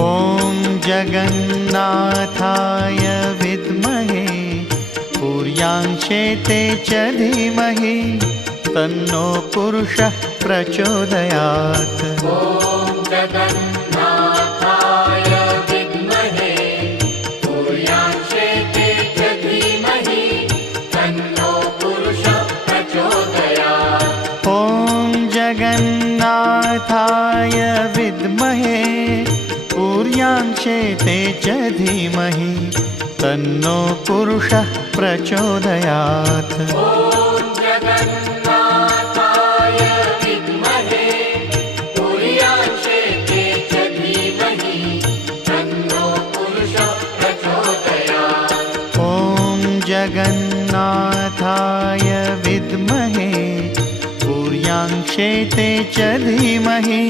ॐ जगन्नाथाय विद्महे पूर्याङ्क्षेते च धीमहि तन्नो पुरुषः प्रचोदयात्। ॐ जगन्नाथाय विद्महे पूर्याङ्क्षेते च धीमहि तन्नो पुरुषः प्रचोदयात्। ॐ जगन्नाथाय विद्महे पूर्याङ्क्षेते च धीमहि तन्नो पुरुषः प्रचोदयात्। जगन्नाथाय विद्महे पूर्याङ्क्षेते च धीमहि